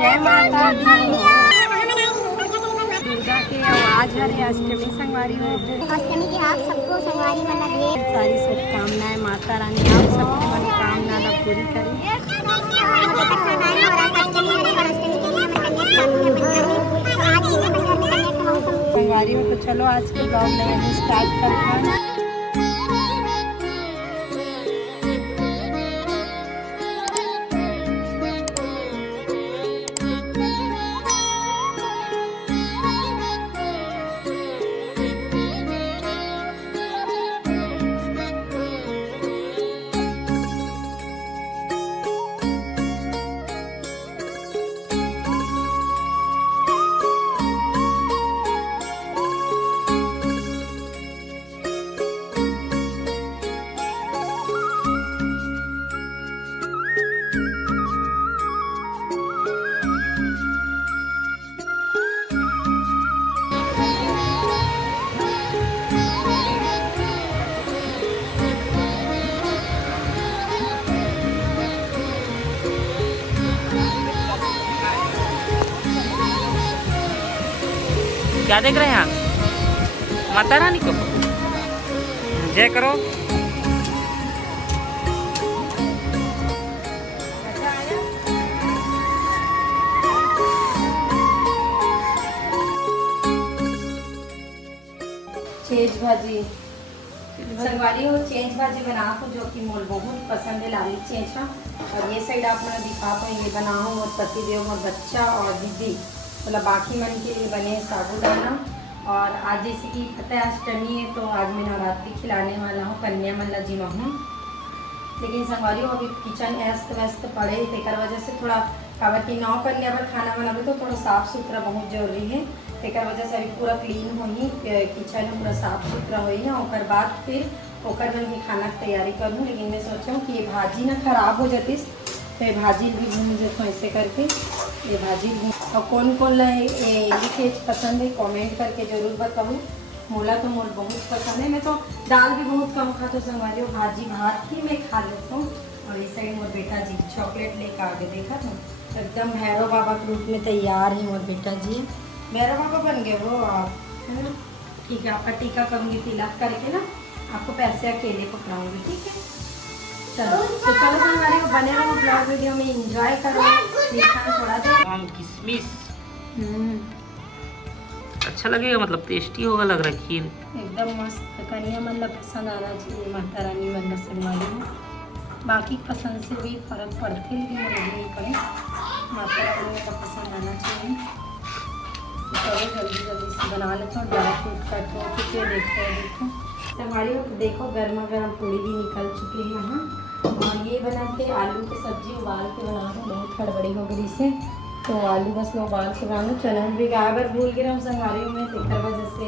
जय माता दी। दुर्गा के आवाज हरे अष्टमी संगवारी हो। अष्टमी की आप सबको संगवारी वाला ढेर सारी शुभकामनाएं माता रानी आप सबकी मनोकामना पूरी करें। संगवारी हो तो चलो आज के ब्लॉग में स्टार्ट करते हैं। क्या देख रहे हैं आप? माता रानी को जय करो। चेंज भाजी संगवारी हो चेंज भाजी बना हो जो कि मोल बहुत पसंद है लाली चेंज का। और ये साइड आप मैं दिखा पाए ये बना हो और पति देव और बच्चा और दीदी मतलब बाकी मन के लिए बने साबूदाना। और आज जैसे कि पता है अष्टमी है तो आज मैं नवरात्रि खिलाने वाला हूँ कन्या मल्ला जी में हूँ। लेकिन संगवारी हो अभी किचन अस्त व्यस्त पड़े तेकर वजह से थोड़ा काबर की 9 कन्या पर खाना बनावे तो थोड़ा साफ़ सुथरा बहुत जरूरी है। तेकर वजह से अभी पूरा क्लीन होई किचन पूरा साफ़ सुथरा होई ना और बाद फिर ओकर मन के खाना की तैयारी करूँ। लेकिन मैं सोचा कि ये भाजी ना खराब हो जाती तो ये भाजी भी भून जाता ऐसे करके ये भाजी भून। और कौन कौन ये चीज़ पसंद है कमेंट करके ज़रूर बताऊँ। मोला तो मोल बहुत पसंद है। मैं तो दाल भी बहुत कम खाता हूँ संगवारी भाजी भात ही मैं खा लेता हूँ। और इस साइड मोर बेटा जी चॉकलेट लेकर आगे देखा था एकदम भैरव बाबा के रूप में तैयार है मोर बेटा जी। भैरव बाबा बन गए वो आप है ना। ठीक है आपका टीका करूँगी तिलक करके ना आपको पैसे अकेले पकड़ाऊँगी ठीक है। चलो तो चलो संगवारी को बने रहो ब्लॉग वीडियो में एंजॉय करो थोड़ा देर। किशमिश अच्छा लगेगा मतलब टेस्टी होगा लग रहा है खीर एकदम मस्त। कन्या मतलब पसंद आना चाहिए माता रानी मतलब संगवारी में। बाकी पसंद से भी फर्क पड़ते लेकिन मुझे नहीं पड़े माता रानी का पसंद आना चाहिए। चलो जल्दी जल्दी से बना लेता हूँ ड्राई फ्रूट कट हो चुके देखो संगवारी हो देखो गर्मा गर्म पूड़ी भी निकल चुकी है यहाँ। और ये बना के आलू की सब्जी उबाल के बना दूँ बहुत हड़बड़ी हो गई से तो आलू बस मैं उबाल के बना दूँ। चलन भी गाय बार भूल गई हूँ संगवारी में तेकर वजह से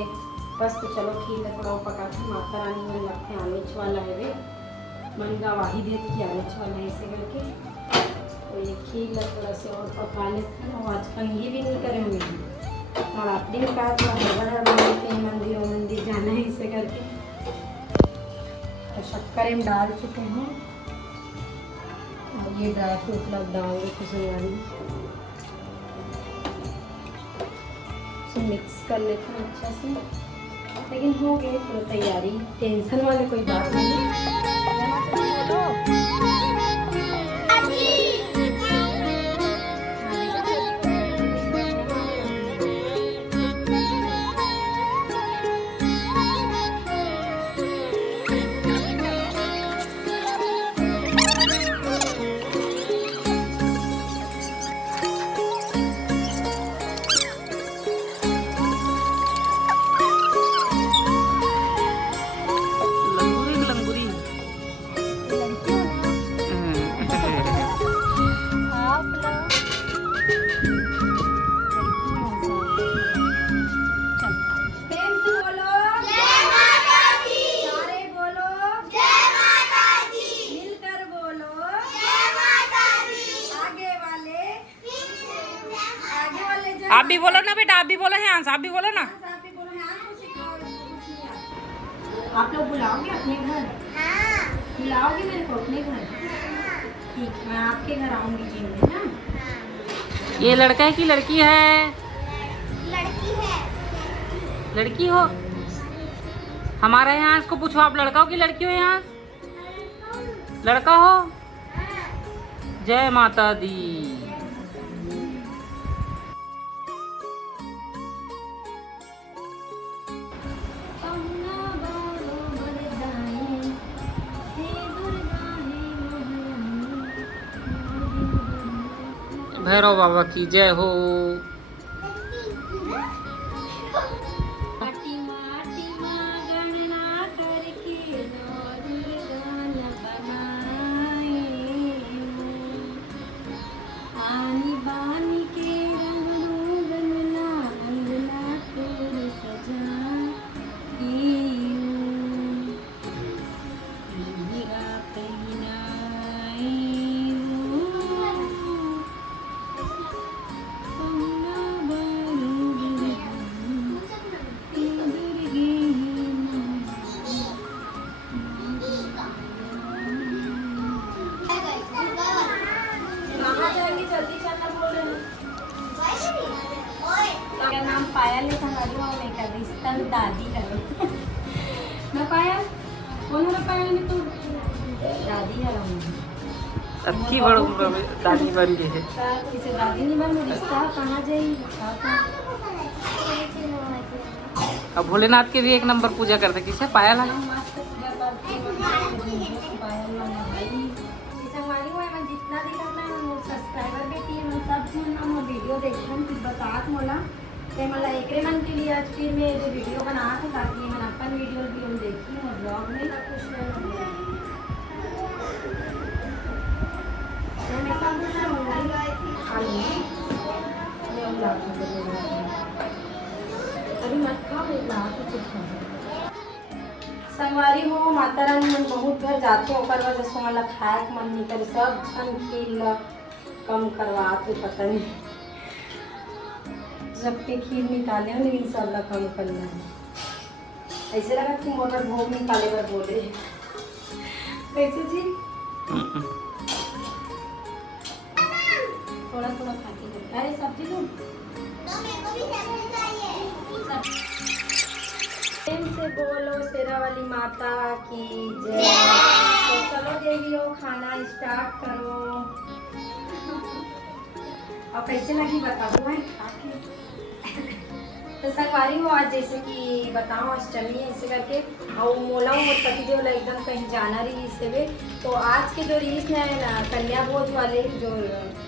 बस। तो चलो खीर थोड़ा पका के माता रानी मन लगते आनेच वाला है वे मन गवाही देती कि आनेच वाला है ऐसे करके। तो ये खीर थोड़ा से और पका लेते हैं। और आज कंघी भी नहीं करेंगे नवरात्रि में कहा थोड़ा हड़बड़ के मंदिर जाना है इसे करके। तो शक्कर हम डाल चुके हैं और ये ड्राई फ्रूट लग डालेंगे खुशबू से मिक्स कर लेते हैं अच्छा से। लेकिन हो गए पूरी तैयारी टेंशन वाली कोई बात नहीं। आप भी बोलो ना बेटा आप भी बोलो हाँ आप भी बोलो ना। आप लोग बुलाओगे अपने घर? हाँ। बुलाओगे मेरे को अपने घर? ठीक मैं आपके घर आऊँगी जी में ना। ये लड़का है कि लड़की है? लड़की है। लड़की हो? हमारे यहाँ इसको पूछो, आप लड़का हो कि लड़की हो? यहाँ लड़का हो? जय माता दी। भैरव बाबा की जय हो। पायल है हमारी और मैं कर रही रिश्ता दादी है ना पायल कौन है पायल में तो दादी है अच्छी बड़ उम्र में दादी बन गई है। इसे दादी नहीं बन रिश्ता कहाँ जाई। अब भोलेनाथ के भी एक नंबर पूजा करते किसे पायल है। जितना दिखा सब्सक्राइबर बेटी है सब हम वीडियो देखते फिर बतात मोला ते मला एकरे मन के लिए आज फिर मैं जो वीडियो बना थे ताकि मैं अपन वीडियो भी हम देखी और ब्लॉग में कुछ संगवारी हो माता रानी मन बहुत घर जाते ओकर वजह से मला खाए मन नहीं करे सब छन खीर कम करवाते पता नहीं सबके खीर निकाले लेकिन सब कम करना है। ऐसे लगा कि मोटर भोग निकाले पर बोले कैसे जी थोड़ा थोड़ा खा के अरे सब्जी दूँ प्रेम से बोलो शेरा वाली माता की जय। तो चलो देवियों खाना स्टार्ट करो और कैसे लगी बता दो भाई खा के। तो संगवारी हो आज जैसे कि बताओ अष्टमी है इसे करके और मोला और पति देव एकदम कहीं जाना रही इससे तो आज के जो रीस है ना कन्या भोज वाले जो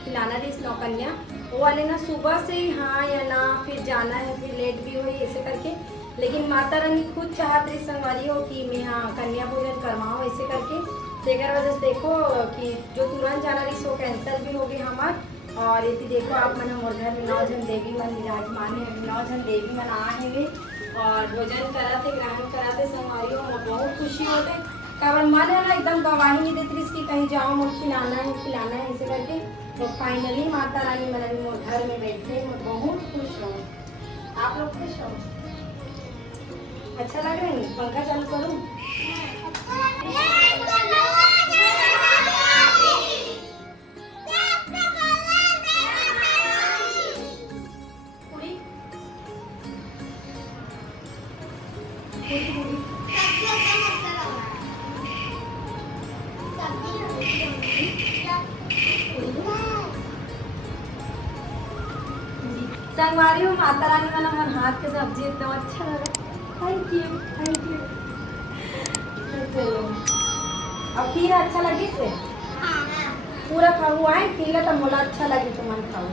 खिलाना रीस नौ कन्या वो वाले ना सुबह से ही हाँ या ना फिर जाना है फिर लेट भी हुई ऐसे करके लेकिन माता रानी खुद चाहत रही संगवारी हो कि मैं हाँ कन्या भोजन करवाऊँ ऐसे करके तेकर वजह से देखो कि जो तुरंत जाना रही सो कैंसिल भी हो गई हमार और ये देखो आप मन हमारे घर में 9 जन देवी मन विराजमान है 9 जन देवी मन आए हैं और भोजन कराते ग्रहण कराते संगवारी हो बहुत खुशी होते कारण मन है ना एकदम गवाही नहीं देती इसकी कहीं जाओ मुझे खिलाना है ऐसे करके तो फाइनली माता रानी मन अभी घर में बैठे मैं बहुत खुश हूँ। आप लोग खुश हो? अच्छा लग रहा है पंखा चालू करूँ? संगवारी हो माता रानी वाला हमारे हाथ के सब्जी एकदम अच्छा लगा थैंक यू अब खीर अच्छा लगी से पूरा खाऊ आए खीर तो मोला अच्छा लगी तो मन खाऊ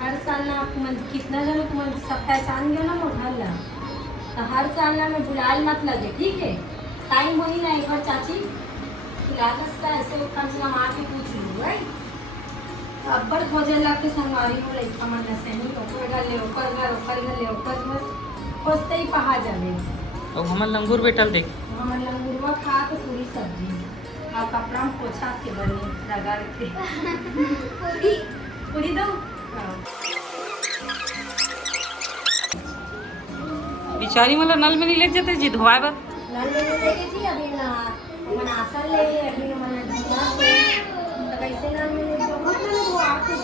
हर साल ना मन कितना जन तुम सब पहचान गयो ना मोर घर तो हर साल ना मैं बुलाल मत लगे ठीक है टाइम वही ना एक बार चाची खिलाता ऐसे कम से कम आके पूछ लूँ राइट अब्बर खोजे लग के संगवारी हो लइका मन सही ओकर घर ले ओकर घर खोजते ही पहा जावे और हमर लंगूर बेटल देख हमर लंगूरवा खा के पूरी सब्जी और कपड़ा में पोछा के बनी रगड़ के पूरी दो बिचारी मतलब नल में नहीं ले जाते जी धोवाए बर नल में लेके जी अभी ना मन आसन ले अभी मन धोवा के कैसे नल में बहुत वो आके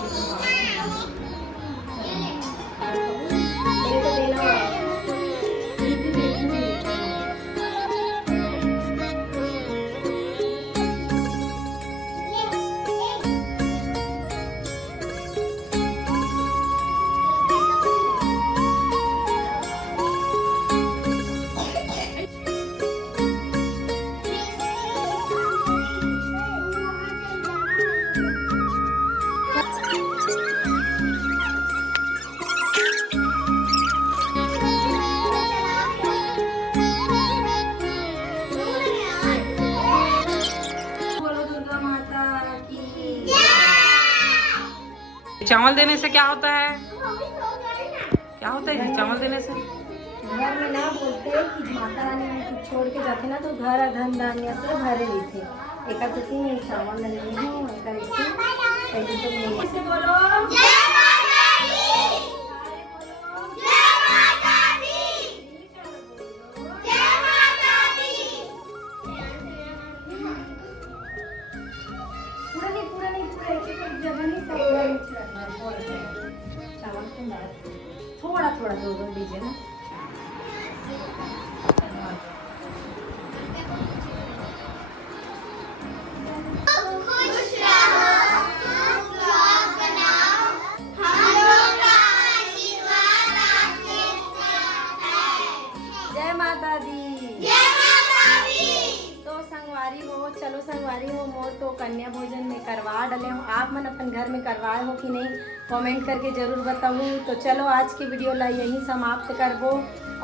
चावल देने से क्या होता है? क्या होता है जी चावल देने से? घर में ना बोलते कि माता रानी में छोड़ के जाते ना तो घर धन धान्य से भरे रहते। एक तो चावल नहीं हूँ एक बोलो पूरा नहीं एक जगह नहीं चावल थोड़ा थोड़ा दो दीजिए ना। खुश रहो, ब्लॉग बनाओ, हम लोग का आशीर्वाद आपके साथ है। जय माता दी। जय माता दी। तो संगवारी हो, चलो संगवारी हो, मोर तो कन्या भोजन में करवा डले हो। आप मन अपन घर में करवाए हो कि नहीं कमेंट करके जरूर बताऊँ। तो चलो आज की वीडियो ला यहीं समाप्त करबो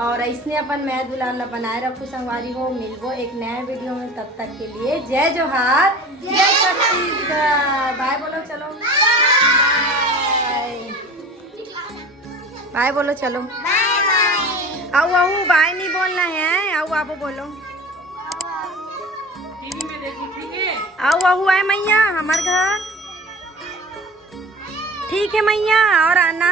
और ऐसने अपन मैं दुलार ला बनाए रखो संगवारी हो। मिलबो एक नए वीडियो में, तब तक के लिए जय जोहार, जय छत्तीसगढ़। बाय बोलो चलो, बाय बाय बोलो चलो। Bye bye. आओ आओ बाय नहीं बोलना है, आओ आपो बोलो। टीवी में देखी ठीक है। आओ आओ आए मैया हमार घर। ठीक है मैया और आना।